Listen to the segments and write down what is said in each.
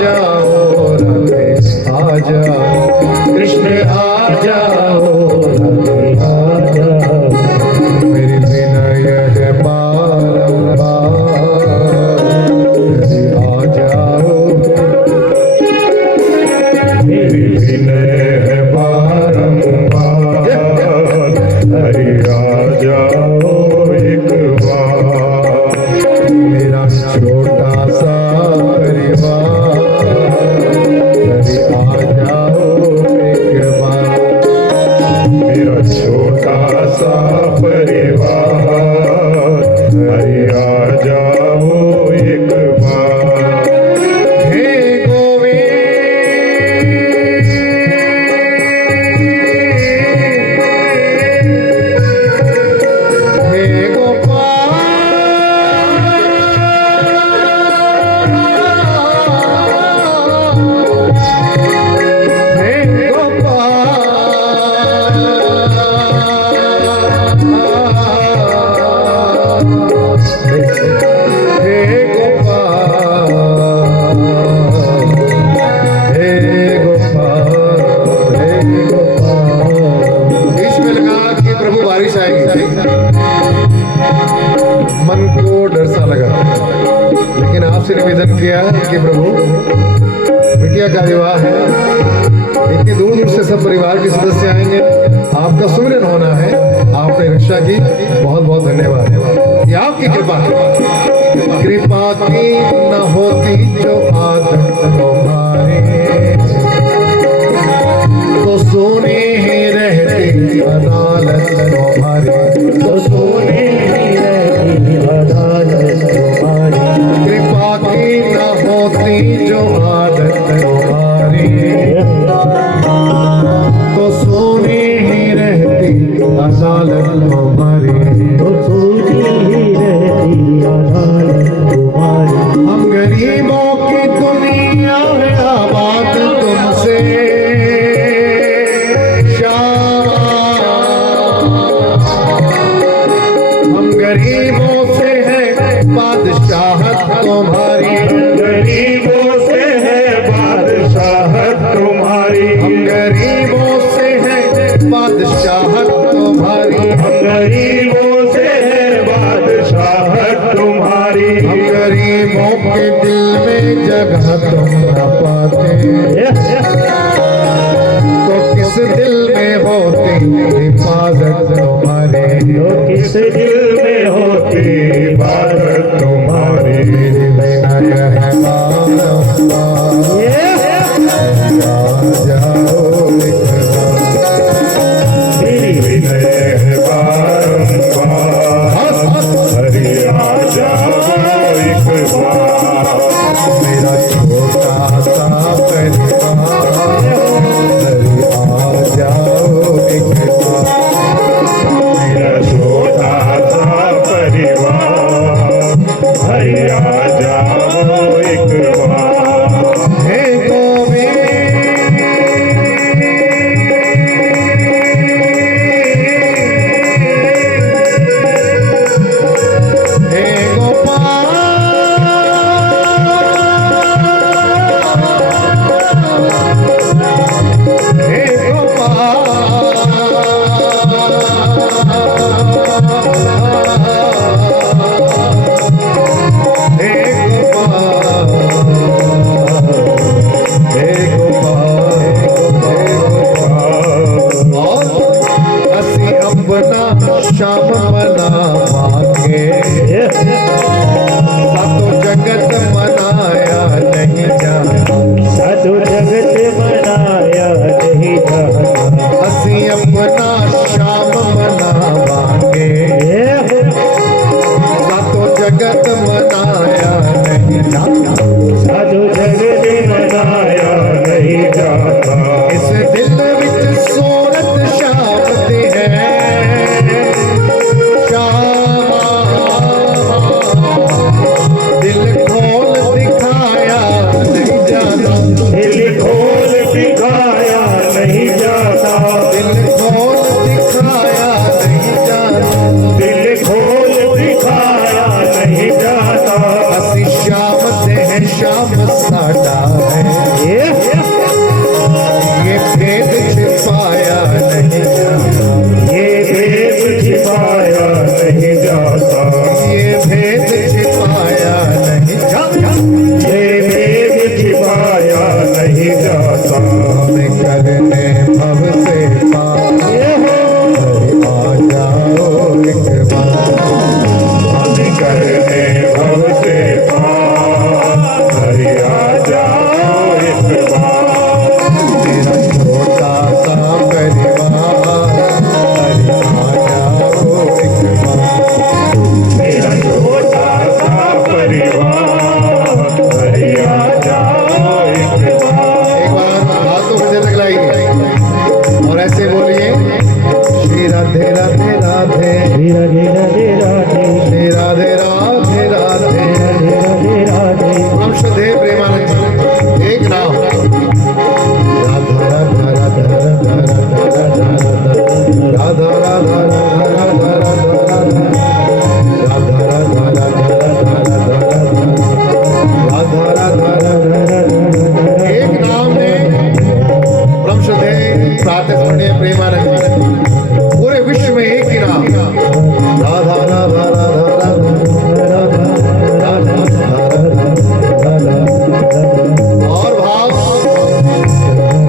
जाओ राधे आ जाओ, कृष्ण आ जाओ राधे आ जाओ, मेरी विनय है बारंबार राधे आ जाओ, मेरी विनय है बारंबार हरि आ जाओ एक बार, मेरा छोटा सा परिवार हरि आ जाओ एक बार, मेरा छोटा सा परिवार हरि आ जाओ एक बार। हे गोविंद हे गोपाल, हे गोपाल, हे गोपाल, हे गोपाल, हे गोपाल। बीच में लगा कि प्रभु बारिश आएगी, मन को डर सा लगा, लेकिन आपसे निवेदन किया कि प्रभु बिटिया का विवाह है, इतनी दूर दूर से सब परिवार के सदस्य आएंगे, आपका सुमिरन होना है, आपने रक्षा की, बहुत बहुत धन्यवाद। ये आपकी कृपा है, कृपा की न होती जो आदत तुम्हारी, तो सोने ही रहती अदालत तुम्हारी, तो सोने ही रहती अदालत तुम्हारी, कृपा की न होती जो आदत तुम्हारी, तो सोने ही रहती अदालत तुम्हारी, तो सोने ही रहती अदालत तुम्हारी। हम गरीबों की दुनिया है आबाद तुमसे हम गरीबों से है बादशाहत तुम्हारी, गरीबों से है बादशाहत तुम्हारी, हम गरीबों से है बादशाहत तुम्हारी, हम गरीबों से है बादशाहत तुम्हारी, हम गरीबों के दिल में जगह तुम न पाते, तो किस दिल में होती हिफाजत तुम्हारे, तो किस दिल में होती इबादत तुम्हारी, मेरी विनय है बारंबार आ जाओ एक बार, मेरी विनय है बारंबार हरि आ जाओ एक बार, मेरा छोटा सा परिवार हरि आ जाओ एक बार, मेरा छोटा सा परिवार हरि आ जाओ एक बार। हे गोविंद हे गोपाल, हे गोपाल, हे गोपाल, हे गोपाल, हे गोपाल। और असी अपना श्याम मना मांगे, सातो जगत मनाया नहीं जाता, साधु जगत मनाया नहीं जाता, असी अपना श्याम मना मांगे, सातो जगत मनाया नहीं जाता, साधु जगत मनाया नहीं जाता, इस दिल विच सूरत श्याम दी है, श्याम दिल खोल दिखाया नहीं जाता, जाना है, ये भेद छिपाया नहीं जाता, ये भेद छिपाया नहीं जाता, ये भेद छिपाया नहीं जाता, ये भेद छिपाया नहीं जाता। हमें करने भव से पार, आ जाओ एक बार, हम करने भव से पार, हरि आ जाओ एक बार। मेरा छोटा सा परिवार, हरि आ जाओ एक बार। मेरा छोटा सा परिवार, हरि आ जाओ एक बार। एक बार हाथों में झलक लाइए और ऐसे बोलिए, श्री राधे राधे राधे, श्री राधे राधे राधे, श्री राधे राधे राधे। राधे राधे। हम श्रद्धेय प्रेमानंद जी, एक नाम राधा राधा राधा राधा राधा राधा राधा राधा राधा राधा राधा राधा राधा। एक नाम है परम श्रद्धेय प्रातस्मरणीय प्रेमानंद जी, पूरे विश्व में एक ही नाम राधा राधा राधा राधा राधा राधा राधा। और भाव,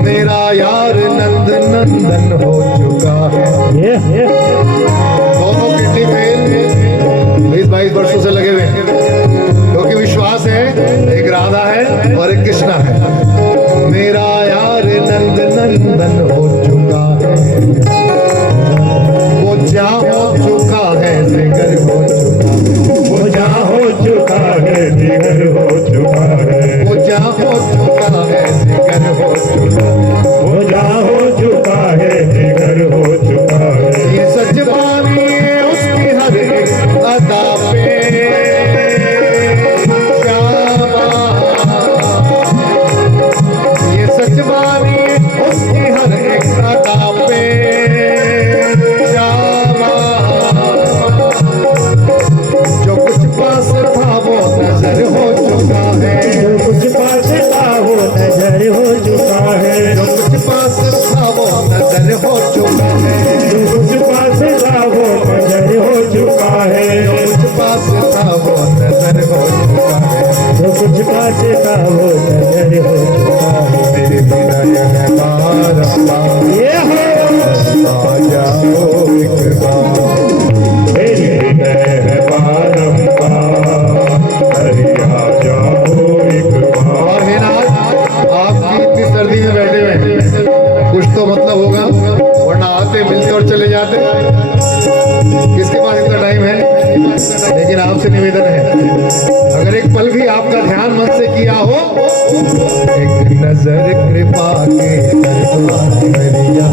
मेरा यार नंद नंदन हो चुका है, दोनों किडनी फेल 20-22 वर्षों से लगे हुए हैं, क्योंकि विश्वास है एक राधा है और एक कृष्णा है। मेरा यार नंद नंदन हो चुका है, वो जा हो चुका है, जिगर हो चुका है, वो जा हो चुका है, जिगर हो चुका है, वो जा हो चुका है, जिगर हो चुका है। वो जा हो चुका है, जिगर हो चुका है। ये सच बानी है उसकी हर एक अदा पे, श्यामा। ये सच बानी है उसकी हर एक अदा पे, श्यामा। जो कुछ पास था वो नजर हो चुका है, जो कुछ पास था वो नजर हो चुका है, जो कुछ पास था वो नजर हो चुका है, जो कुछ पास था वो नजर हो चुका है, जो कुछ पास था वो नजर हो चुका है। जो कुछ पास था वो नजर हो चुका है। मेरे विनय है बारंबार, ये हो आ जाओ एक बार। मेरी विनय है बारंबार, हरि आ जाओ एक बार। और हे नाथ, आपकी इतनी सर्दी में बैठे हुए हैं, कुछ तो मतलब होगा, वरना आते मिलते और चले जाते। किसके पास इतना टाइम है? लेकिन आपसे निवेदन है, अगर एक पल भी आपका ध्यान मन से किया हो, एक नजर कृपा के कर दो हरिया,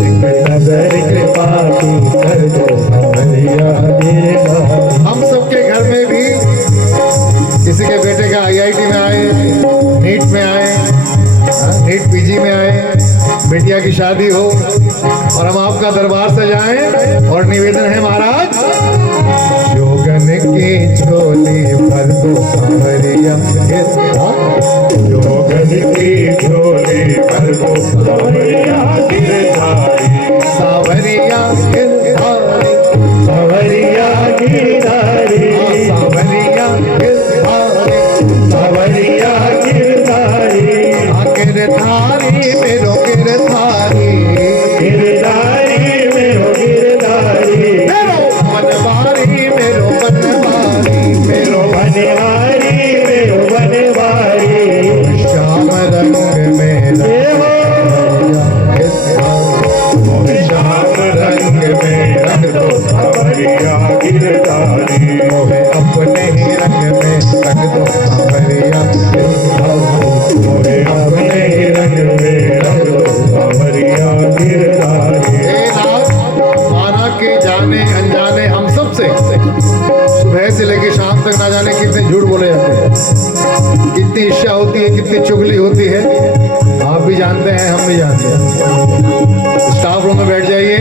एक नजर कृपा की कर दो हरिया। हम सबके घर में भी किसी के बेटे का IIT में आए, नीट में आए, नीट PG में आए, बेटिया की शादी हो और हम आपका दरबार सजाएं और निवेदन है महाराज, जोगन की झोली भर दो सांवरिया, जोगन की झोली भर दो सांवरिया गिरधारी, सांवरिया गिरधारी, सांवरिया गिरधारी, सांवरिया गिरधारी, सांवरिया गिरधारी, गिरधारी मेरो गिरधारी, गिरधारी मेरो गिरधारी, मेरो बनवारी मेरो बनवारी, मेरो बनवारी मेरो बनवारी। श्याम रंग में श्याम रंग में रंग दो सांवरिया गिरधारी, मोहे अपने ही रंग में रंग दो सांवरिया, मोहे अपने ही रंग में रंग दो सांवरिया गिरधारी। हे नाथ, माना के जाने अनजाने हम सब से सुबह से लेकर शाम तक ना जाने कितने झूठ बोले जाते हैं, कितनी ईर्ष्या होती है, कितनी चुगली होती है, आप भी जानते हैं, हम भी जानते हैं। स्टाफ रूम में बैठ जाइए,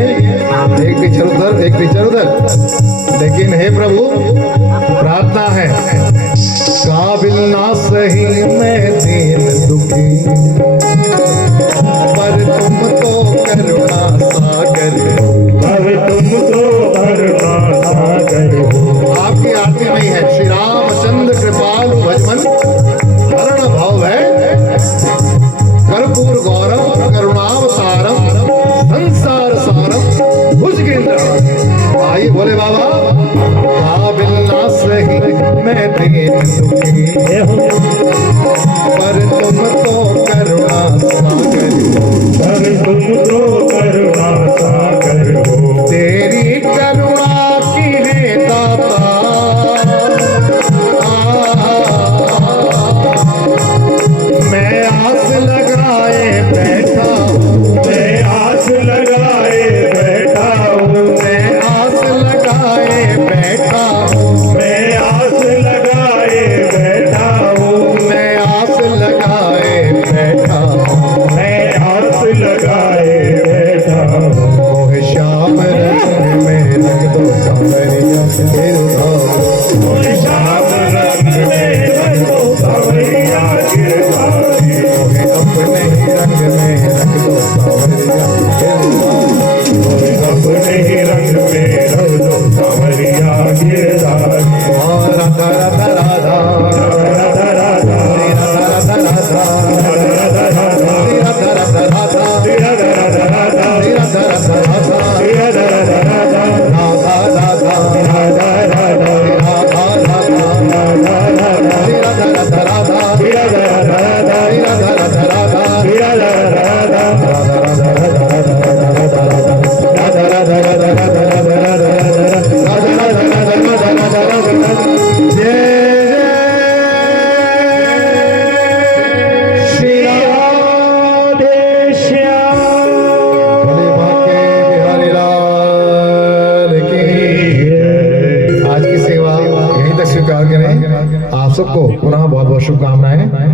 एक टीचर उधर एक टीचर उधर, लेकिन हे प्रभु प्रार्थना है काबिल ना सही मैं दीन दुखी, पर तुम तो करुणा सागर हो। अब तुम तो करुणा सागर हो। आपकी आरती में ही है श्री रामचंद्र कृपालु भजमन हरण भाव है, कर्पूर गौरव करुणावतारम संसार सारम भुजगेंद्र। आइए बोले बाबा, काबिल ना सही मैं दीन दुखी, पर तुम तो करुणा सागर हो। अब तुम तो करुणा